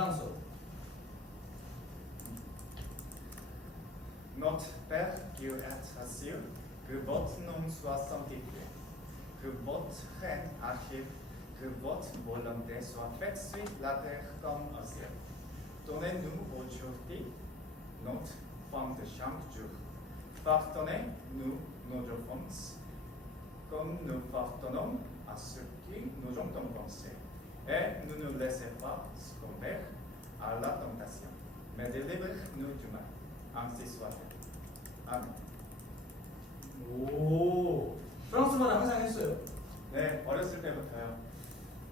프랑스어. Notre père qui est assis, que votre nom soit sanctifié, que votre règne arrive, que votre volonté soit faite sur la terre comme au ciel. Donnez-nous aujourd'hui notre pain de chaque jour. Pardonnez-nous nos offenses, comme nous pardonnons à ceux qui nous ont offensés. Et ne nous laissez pas succomber à la tentation, mais délivre-nous du mal. ainsi soit-il. 아멘. 오, 프랑스말을 항상 했어요. 네, 어렸을 때부터요.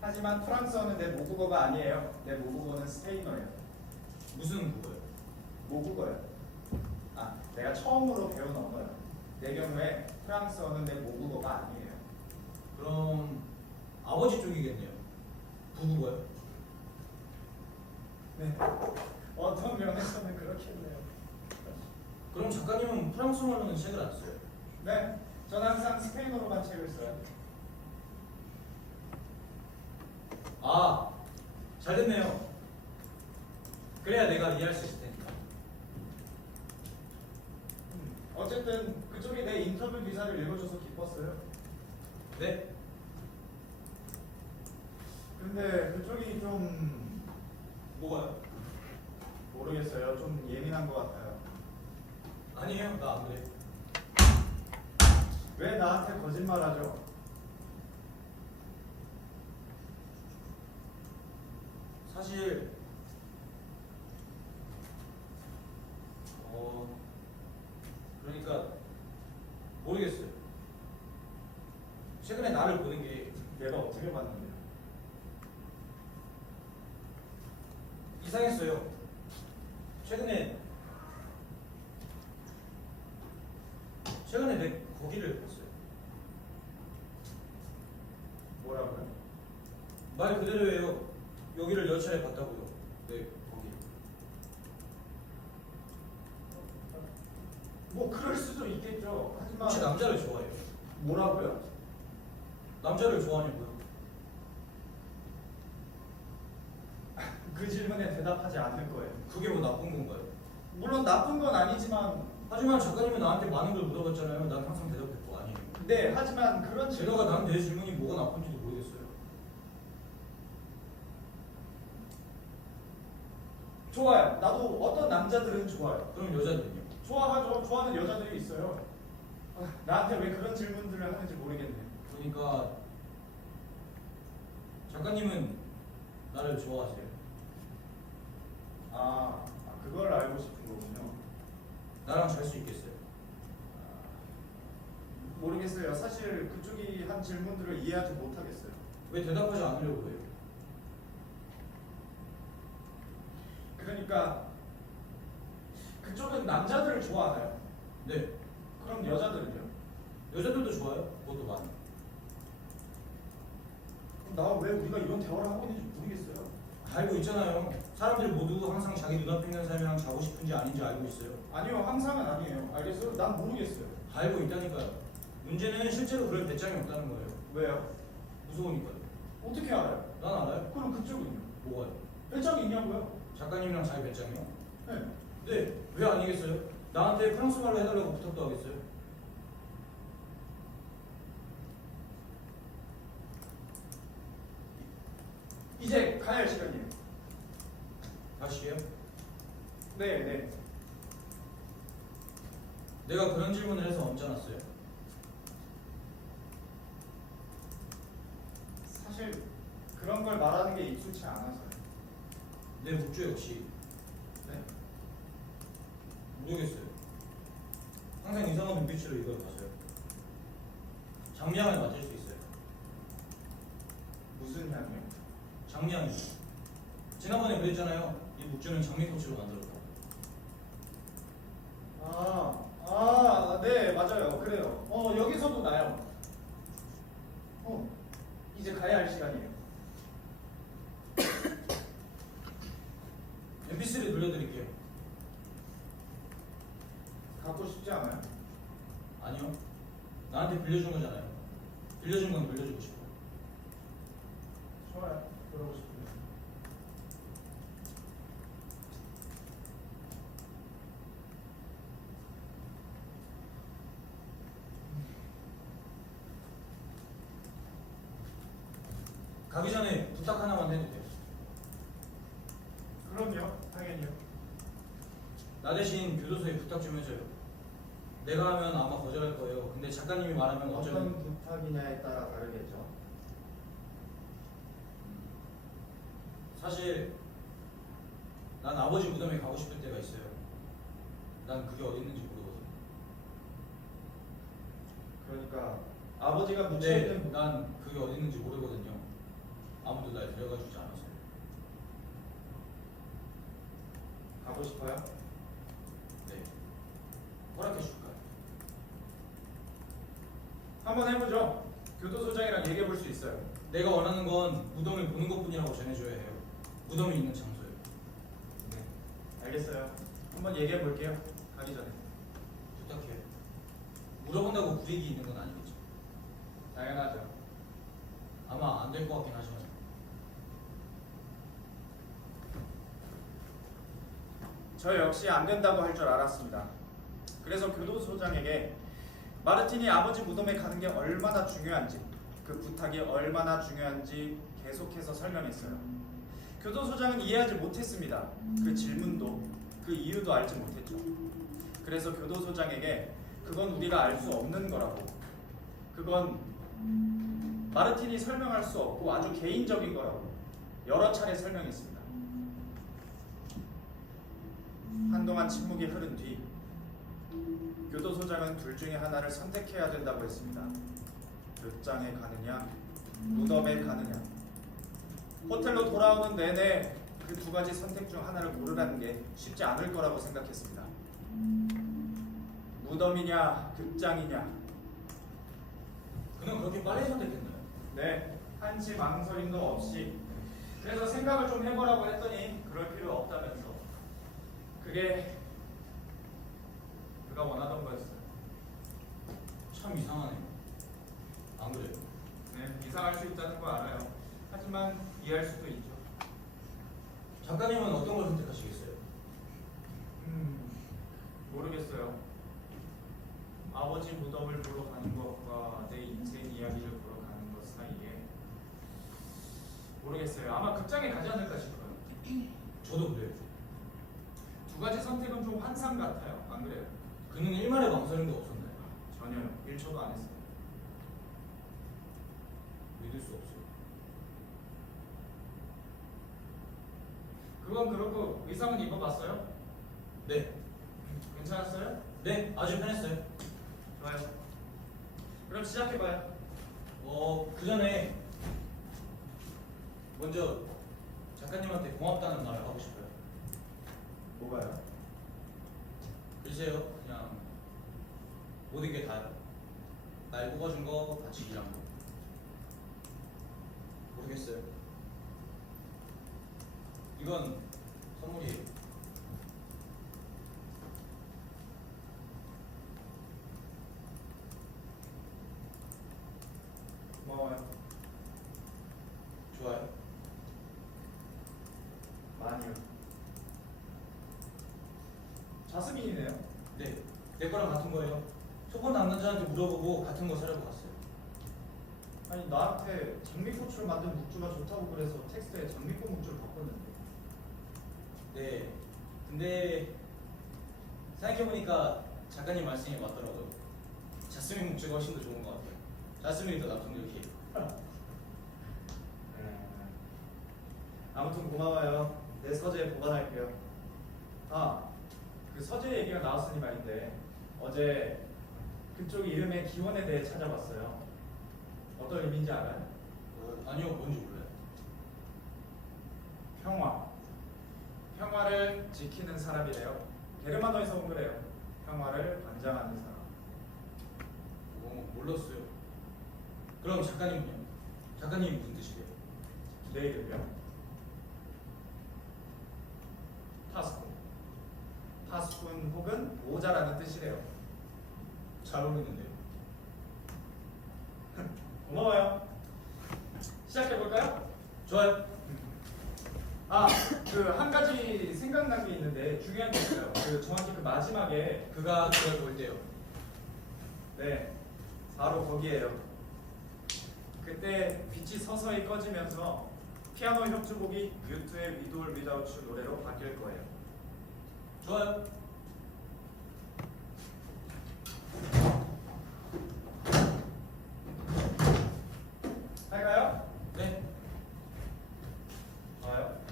하지만 프랑스어는 내 모국어가 아니에요. 내 모국어는 스페인어예요. 무슨 국어요? 모국어예요. 아, 내가 처음으로 배운 언어요. 내 경우에 프랑스어는 내 모국어가 아니에요. 그럼 아버지 쪽이겠네요. 부국어요? 네. 어떤 면에서는 그렇겠네요. 그럼 작가님은 프랑스어로는 책을 안 써요? 네, 저는 항상 스페인어로만 책을 써요. 아, 잘 됐네요. 그래야 내가 이해할 수 있을 테니까. 어쨌든 그쪽이 내 인터뷰 기사를 읽어줘서 기뻤어요. 네? 근데 그쪽이 좀 뭐가요? 모르겠어요. 좀 예민한 것 같아요. 아니에요, 나 안 그래. 왜 나한테 거짓말하죠? 사실 그러니까 모르겠어요. 최근에 나를 보는 게 내가 어떻게 봤는데요? 이상했어요. 최근에 내 거기를 봤어요. 뭐라고요? 말 그대로예요. 여기를 몇 차례 봤다고요. 네, 거기. 뭐 그럴 수도 있겠죠. 하지만 혹시 남자를 좋아해요? 뭐라고요? 남자를 좋아하냐고요? 그 질문에 대답하지 않을 거예요. 그게 뭐 나쁜 건가요? 물론 나쁜 건 아니지만 하지만 작가님은 나한테 많은 걸 물어봤잖아요. 난 항상 대답했고 아니에요. 네, 하지만 그런 제가 난 내 질문이 뭐가 나쁜지도 모르겠어요. 좋아요. 나도 어떤 남자들은 좋아요. 그럼 여자들은요? 좋아하죠. 좋아하는 여자들이 있어요. 나한테 왜 그런 질문들을 하는지 모르겠네. 그러니까 작가님은 나를 좋아하세요? 그걸 알고 싶은 거군요. 나랑 잘 수 있겠어요? 모르겠어요. 사실 그쪽이 한 질문들을 이해하지 못하겠어요. 왜 대답하지 않으려고 해요? 그러니까 그쪽은 남자들을 좋아하나요? 네. 그럼 여자들은요? 여자들도 좋아요? 그것도 많이. 나 왜 우리가 이런 대화를 하고 있는지 모르겠어요. 알고 있잖아요. 사람들이 모두 항상 자기 눈앞에 있는 사람이랑 자고 싶은지 아닌지 알고 있어요. 아니요, 항상은 아니에요. 알겠어요? 난 모르겠어요. 알고 있다니까요. 문제는 실제로 그럴 배짱이 없다는 거예요. 왜요? 무서우니까요. 어떻게 알아요? 난 알아요. 그럼 그쪽은요? 뭐가요? 배짱이 있냐고요? 작가님이랑 자기 배짱이요? 네. 네. 왜 아니겠어요? 나한테 프랑스말로 해달라고 부탁도 하겠어요? 이제 가야 할 시간이에요. 다시요? 네. 내가 그런 질문을 해서 언짢았어요? 사실 그런 걸 말하는 게 익숙치 않아서요. 내 묵조 역시 네? 모르겠어요. 항상 이상한 눈빛으로 이걸 봐서요. 장미향을 맡을 수 있어요. 무슨 향이요? 장미향이. 지난번에 그랬잖아요. 이 묵주는 장미꽃으로 만들었다고. 네, 맞아요. 그래요. 여기서도 나요. 이제 가야 할 시간이에요. MP3를 돌려드릴게요. 갖고 싶지 않아요? 아니요. 나한테 빌려준 거잖아요. 빌려준 건 돌려주고 싶어요. 좋아요. 그러고 싶은데. 가기 전에 부탁 하나만 해도 돼요. 그럼요, 당연히요. 나 대신 교도소에 부탁 좀 해줘요. 내가 하면 아마 거절할 거예요. 근데 작가님이 말하면 어쩌면 어떤 부탁이냐에 따라 다르겠죠. 사실 난 아버지 무덤에 가고 싶을 때가 있어요. 난 그게 어디 있는지 모르거든. 그러니까 아버지가 근데 묻혀있는 난 그게 어디 있는지 모르거든요. 아무도 날 데려가주지 않아서. 가고 싶어요? 네. 허락해 줄까요? 한번 해보죠. 교도소장이랑 얘기해 볼 수 있어요. 내가 원하는 건 무덤을 보는 것뿐이라고 전해줘야 해요. 무덤이 있는 장소요. 네, 알겠어요. 한번 얘기해 볼게요. 가기 전에. 부탁해요. 물어본다고 불이익이 있는 건 아니겠죠? 당연하죠. 아마 안 될 것 같긴 하지만. 저 역시 안 된다고 할 줄 알았습니다. 그래서 교도소장에게 마르틴이 아버지 무덤에 가는 게 얼마나 중요한지, 그 부탁이 얼마나 중요한지 계속해서 설명했어요. 교도소장은 이해하지 못했습니다. 그 질문도, 그 이유도 알지 못했죠. 그래서 교도소장에게 그건 우리가 알 수 없는 거라고, 그건 마르틴이 설명할 수 없고 아주 개인적인 거라고 여러 차례 설명했습니다. 한동안 침묵이 흐른 뒤 교도소장은 둘 중에 하나를 선택해야 된다고 했습니다. 묘장에 가느냐, 무덤에 가느냐. 호텔로 돌아오는 내내 그 두 가지 선택 중 하나를 고르라는 게 쉽지 않을 거라고 생각했습니다. 무덤이냐, 극장이냐. 그는 그렇게 빨리 선택했나요? 네, 한치 망설임도 없이. 그래서 생각을 좀 해보라고 했더니 그럴 필요 없다면서. 그게 그가 원하던 거였어요. 참 이상하네요. 안 그래요? 네, 이상할 수 있다는 거 알아요. 하지만 이해할 수도 있죠. 작가님은 어떤 걸 선택하시겠어요? 모르겠어요. 아버지 무덤을 보러 가는 것과 내 인생 이야기를 보러 가는 것 사이에 모르겠어요. 아마 극장에 가지 않을까 싶어요. 저도 그래요. 두 가지 선택은 좀 환상 같아요. 안 그래요? 그는 일말의 망설임도 없었나요? 전혀요. 1초도 안 했어요. 믿을 수 없어요. 그건 그렇고 의상은 입어봤어요? 네. 괜찮았어요? 네, 아주 편했어요. 좋아요. 그럼 시작해봐요. 그 전에 먼저 작가님한테 고맙다는 말을 하고 싶어요. 뭐가요? 글쎄요, 그냥 모든 게 다 날 뽑아준 거, 같이 일한 거. 모르겠어요. 이건 선물이에요. 고마워요. 좋아요. 많이요. 자스민이네요. 네, 내 거랑 같은 거예요. 초보 남자한테 물어보고 같은 거 사려고 갔어요. 아니 나한테 장미꽃으로 만든 묵주가 좋다고 그래서 텍스트에 장미꽃 묵주를 바꿨는데. 네, 근데 생각해보니까 작가님 말씀이 맞더라고요. 자스민 목재가 훨씬 더 좋은 것 같아요. 자스민이 더 남성적이에요. 아무튼 고마워요. 내 서재에 보관할게요. 아, 그 서재 얘기가 나왔으니 말인데 어제 그쪽 이름의 기원에 대해 찾아봤어요. 어떤 의미인지 알아요? 아니요, 뭔지 몰라요. 평화. 평화를 지키는 사람이래요. 게르만어에서 온 거래요. 평화를 관장하는 사람. 몰랐어요. 그럼 작가님은요? 작가님이 무슨 뜻이에요? 내 이름이요? 타스군. 타스군 혹은 모자라는 뜻이래요. 잘 어울리는데요. 고마워요. 시작해볼까요? 좋아요. 아, 그 한 가지 생각난 게 있는데 중요한 게 있어요. 그 정확히 그 마지막에 그가 그걸 볼 때요. 네, 바로 거기에요. 그때 빛이 서서히 꺼지면서 피아노 협주곡이 U2의 We Do It Without You 노래로 바뀔 거예요. 좋아요.